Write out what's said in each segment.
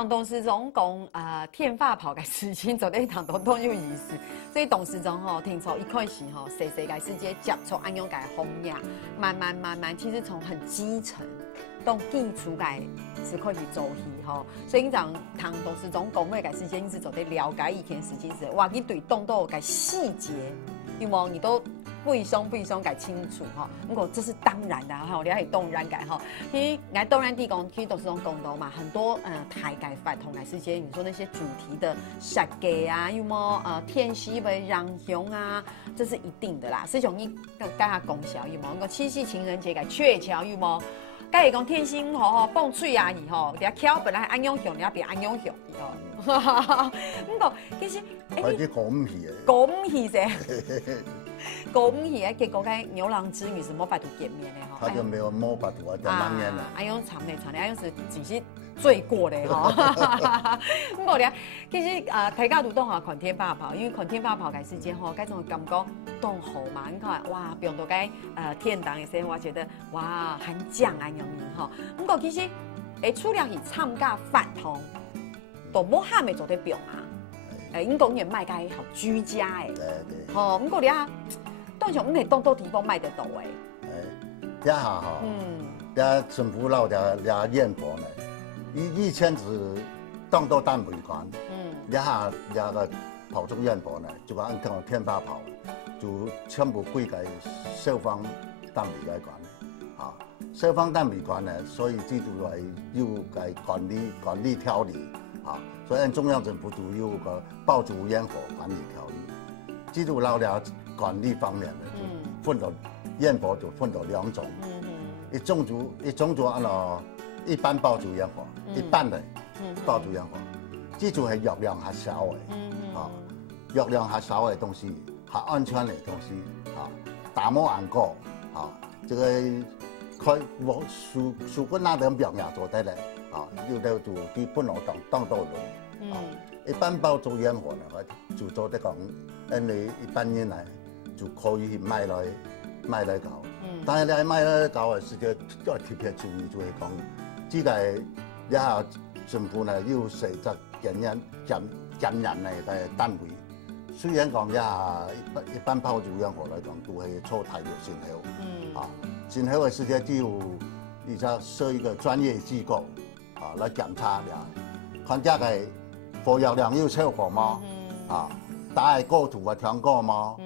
唐董事长讲天发炮嘅事情做得唐董有意思，所以董事长听说一开始世界世界接触安样嘅风雅，慢慢，其实从很基层到基础嘅是开始做起所以讲唐董事长讲嘅世界一直做得了解以前事情是，哇，你对动作嘅细节，有冇你都非常嘅清楚不过这是当然的你还当然嘅其实我当然地讲，其实董事长讲到嘛，很多台改法同嘅世界，你说那些主题的设计啊，有冇天时为让雄啊，这是一定的啦。师兄你跟他讲笑有冇？个七夕情人节嘅鹊桥有冇？该会讲天星蹦脆啊伊人家桥本来安阳雄，人家变安阳雄不过其实或者講唔起嘅，講唔起啫，講唔起結果該牛郎織女是冇法度見面的他就沒有摸法度在那邊了。安陽長安陽是只是罪過的不過咧，其實大家都當下看天發炮，因為看天發炮嘅時間該種感覺當好嘛，你看哇，不用到該天堂嘅時候，我覺得哇很正安陽人不過其實除了是參加飯堂，都冇喊咪做得表啊。因講嘢賣介好居家誒，不過你啊，當場唔係當地方賣得到一下政府撈啲煙火呢，以前是當到單位管，一下個炮竹煙火呢，就講按講天發炮，就全部歸給消防單位來管消防單位管呢，所以這就係要嘅管理條例。所以中央政府都有個爆竹煙火管理條例，這就老了管理方面的就分到煙火就分到兩種，一種就按照一般爆竹煙火，一般的爆竹煙火，這就係熱量較少的，熱量較少的東西，較安全的東西，打磨安過，這個開我數個那點表現做得嚟。有的就啲本來當到輪，一般爆竹煙火呢，就做得講，你一般人嚟就可以買來搞，但係你買來搞嘅時間要特別注意，就係講，這個一下政府呢要設置檢驗嘅單位，雖然講一下一般爆竹煙火嚟講都係錯大條信號，信號嘅時間只要而家設一個專業機構。來檢查了，看這個火藥量有超過嗎？大係高度嘅聽過嗎？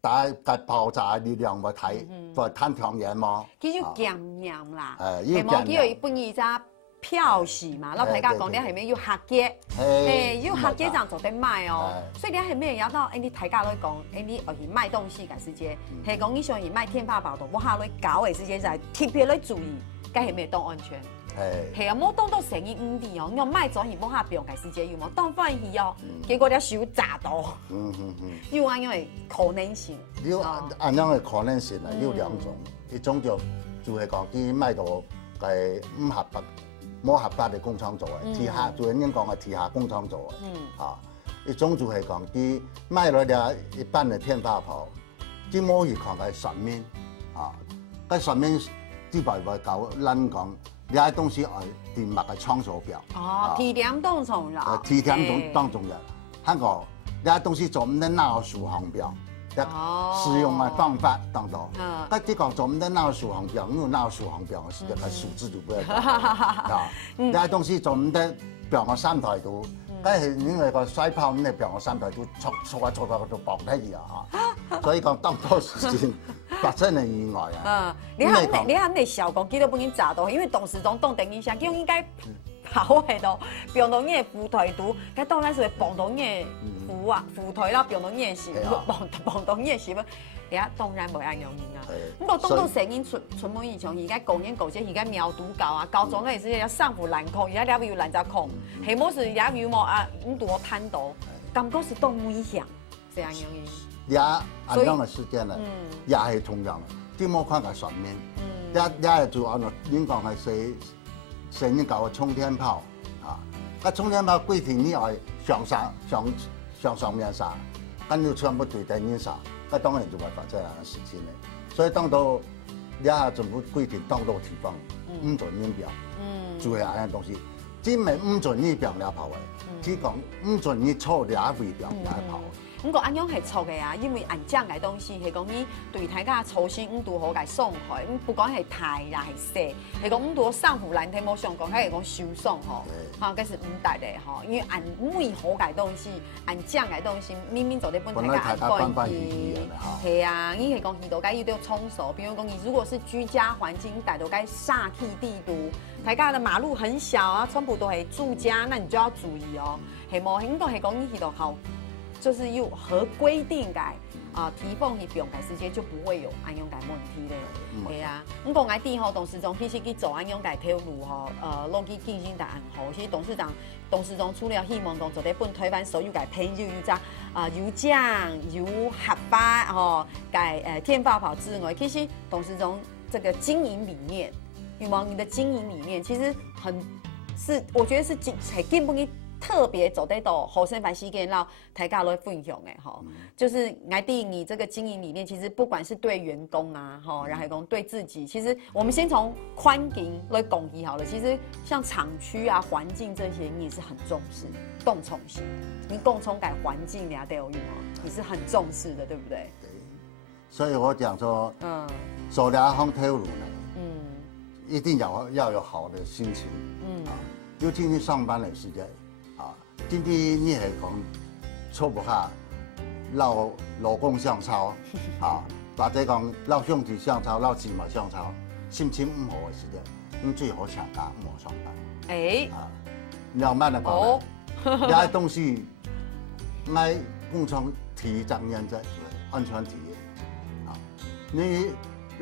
大係爆炸力量嘅睇探聽嘢嗎？叫做檢驗啦，要冇叫佢本意咋票時嘛，老大家講你係咪要客機？要客機這樣做得賣所以你係咩有到你大家來講，你而賣東西嘅時間，係講你想而賣天花板度，我下來搞嘅時間就係特別來注意，該係咩當安全。係冇當到成日5啲我賣咗而冇下病嘅時間要冇當翻去結果你手炸到，要按樣嘅可能性。要按樣嘅可能性有兩種，一種就係講啲賣到係唔合法、冇合法嘅工廠做嘅，地下就應講係地下工廠做嘅，一種就係講啲賣落嚟一般嘅天花炮，啲冇去看佢上面佢上面啲白白搞撚講。你啲東西係電密嘅倉數表，提點當重要，提點當重要。香港你啲東西做唔得鬧數行表，使用嘅方法當到。佢啲講做唔得鬧數行表，因為鬧數行表嘅時間係數字就不要講。你啲東西做唔得表個3台度，佢係因為個水炮咁，你表個3台度錯到都爆得去所以講當多時間。發生嘅意外你睇你效果幾多本已經炸到，因為董事長當定一下，叫應該跑喺度，病到嘢副台度，佢當然是幫到嘢副台啦，病到嘢是幫到嘢是乜？而家當然冇人用不過當到成日出門以前，而家講緊講即而家苗毒搞高中嗰陣時要上浮攔控，而家你要攔隻控，係冇是而家要冇咁多攤到，感覺是都危險，這樣樣嘢。也按樣嘅時間呢，也係同樣，啲冇看佢上面，也就按照應講係成日搞個沖天炮個沖天炮規定你係上面撒，跟住全部對頂面撒，咁當然就會發生嘅事情咧。所以當到一下政府規定當到地方唔准煙表，就係嗰樣東西。只咪唔准伊병了跑的，只讲唔准伊错俩位병了跑。不过安样系错的啊，因为按酱嘅东西，系讲你对大家操心度好嘅爽快，不管系大啦系细，系讲度上湖难题冇上讲，系讲收爽吼，哈，嗰是唔得嘅吼，因为按每好嘅东西，按酱嘅东西，明明做啲本大家按惯去，系啊，伊系讲伊度该要要冲熟，比如讲你如果是居家环境，大度该煞气地图，大家的马路很小啊，全部都系住家，那你就要注意哦，系冇，应该系讲你系度好。就是又合规定改提供伊用改时间就不会有安用改问题咧。系啊，我讲爱地吼董事长其实去做安用改铁路吼，拢去进行答案吼。其实董事长除了希望讲做啲本推翻所有改朋友有只有酱有合巴吼改天发跑之外，其实董事长这个经营理念，羽毛你的经营理念其实我觉得是根本去。特别走得到后生凡西跟让大家来分享的哈，就是来第你这个经营理念，其实不管是对员工啊，哈，然后讲对自己，其实我们先从宽景来讲起好了。其实像厂区啊、环境这些，你也是很重视，动重型，你共同改环境俩都有用哦，你是很重视的，对不对？对，所以我讲说，走两趟铁路呢，一定要有好的心情，尤其你上班的时间。今天你系讲错不下，老公相抄，或者讲老兄弟相抄，老姊妹相抄，心情唔好嘅时阵，你最好请假唔好上班。慢慢的讲，有啲东西，爱共同提倡原则，安全第一。你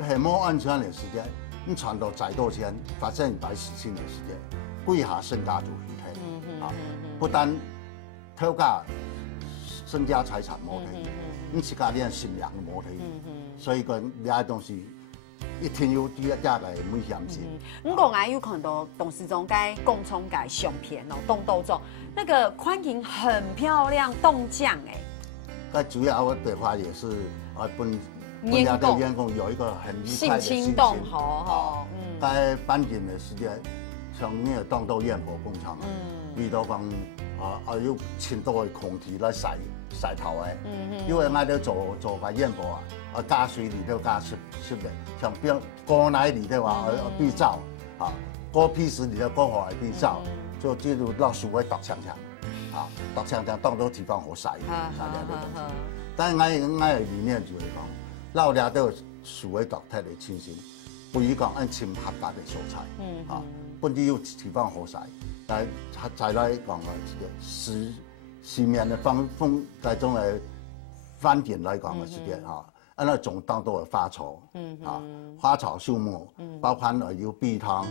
系冇安全嘅时间，你传到再多钱，发生大事情嘅时间，跪下身家就虚退。不但偷家身家财产冇睇，你自家连信仰都冇睇，所以讲呢啲东西一定要第一家嘅危险性。我讲有看到董事长该共冲改相片哦，动豆种那个宽景很漂亮，冻酱哎。那主要的话也是本家的员工有一个很愉快的心情。好，在搬进的时间，像那个冻豆燕火工厂。遇到讲要清多的空气来晒头的，因为我哋做个燕窝加水里头加湿的，像变锅奶里头必燥锅皮时里头锅火必燥，就进入到树位剁枪剁枪当到地方好晒，但系我的理念就是讲，老俩都树位剁太嚟清新，不如讲按清合格的蔬菜，本地有地方好晒。再来讲市面的这种的饭店来讲的时间那种当多的花草，花草树木，包括有碧汤，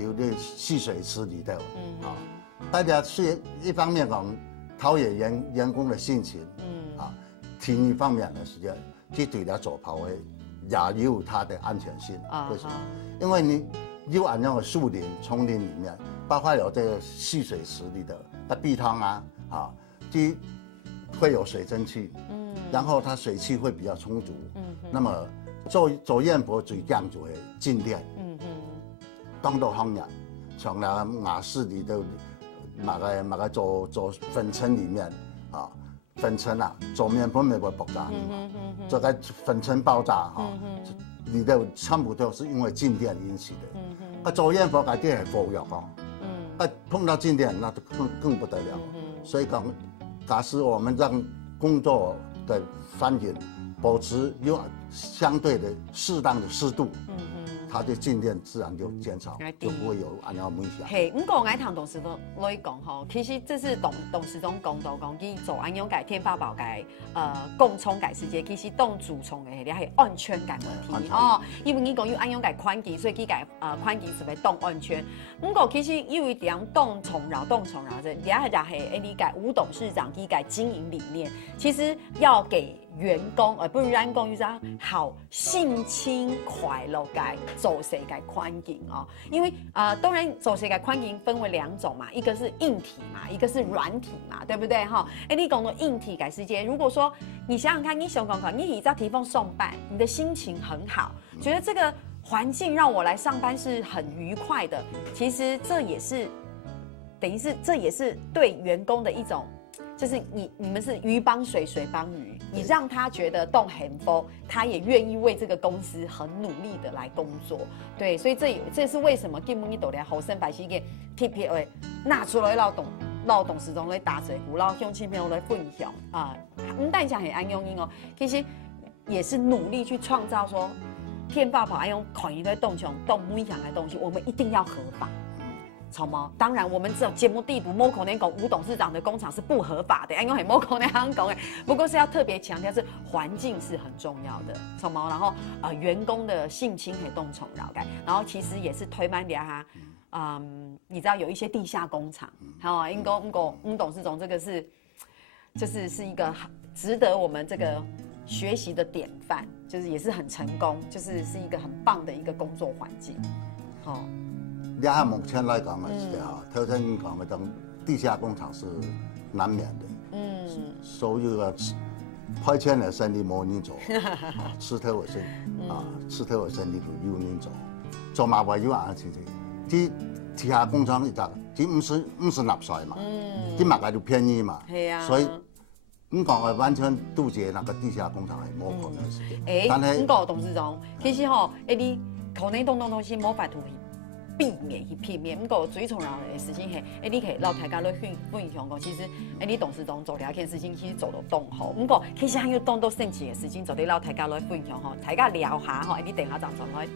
有啲蓄水池里头，大家是一方面讲陶冶员工的心情，另一方面的时间，去对了做跑的也有它的安全性，为什么？因为你有按样的树林、丛林里面。包括有这个蓄水池里的那碧汤就会有水蒸气，然后它水汽会比较充足，那么做燕窝最讲究的静电，当到方面，像那雅士里头，那个做粉尘里面粉尘做面粉咪会爆炸，这个粉尘爆炸里头全部都是因为静电引起的，做燕窝改电系火药碰到静电那就更不得了，所以讲，假使我们让工作的环境保持有相对的适当的湿度，它的静电自然就减少，就不会有安样危险。嘿，我讲爱听董事长来讲吼，其实这是董事长讲到讲去做安样改天发宝改共冲改时间，其实当主冲的系安全感问题因为你讲有安样改宽机，所以去改宽机是会动安全。不过其实因为点动重扰这，也系你改吴董事长去改经营理念，其实要给员工而不是员工就是好性轻快乐改做世界宽景因为当然走世界宽景分为两种嘛，一个是硬体嘛，一个是软体嘛，对不对你讲的硬体改世界，如果说你想想看，你想看看，你在地方上班，你的心情很好，觉得这个环境让我来上班是很愉快的，其实这也是等于是这也是对员工的一种，就是你们是鱼帮水，水帮鱼，你让他觉得动很多，他也愿意为这个公司很努力的来工作。对，所以这是为什么今年度咧后生百姓嘅 TPA 拿出来劳动时钟来打嘴鼓，然后向亲朋友来分享啊，唔但讲很安用音哦，其实也是努力去创造说，天发跑安用可以在动向动每项的东西，我们一定要合法。草猫，当然我们这种节目地补摸口那讲吴董事长的工厂是不合法的，因为很摸口那样讲哎，不过是要特别强调是环境是很重要的，草猫，然后员工的性侵可以动宠扰改，然后其实也是推慢点哈。你知道有一些地下工厂，好，因公吴董事长这个是，就是一个值得我们这个学习的典范，就是也是很成功，就是一个很棒的一个工作环境，好。目前来讲是哈，头先你讲的等地下工厂是难免的，所有的派遣的生意冇人做，吃头的生吃头的生意就有人做，做嘛为有啊，其实地下工厂一咋，其唔是纳税嘛，其物价就便宜嘛，所以你讲的完全杜绝那个地下工厂係冇可能的事情。但係，你講董事長，其實吼，你可能東西冇法度避免去避免，不过最重要的事情是，你可以让大家来分享讲，其实，你董事长做了件事情，其实做到动好。不过，其实还有当到升级的事情，做得让大家来分享吼，大家聊下吼，你等下就来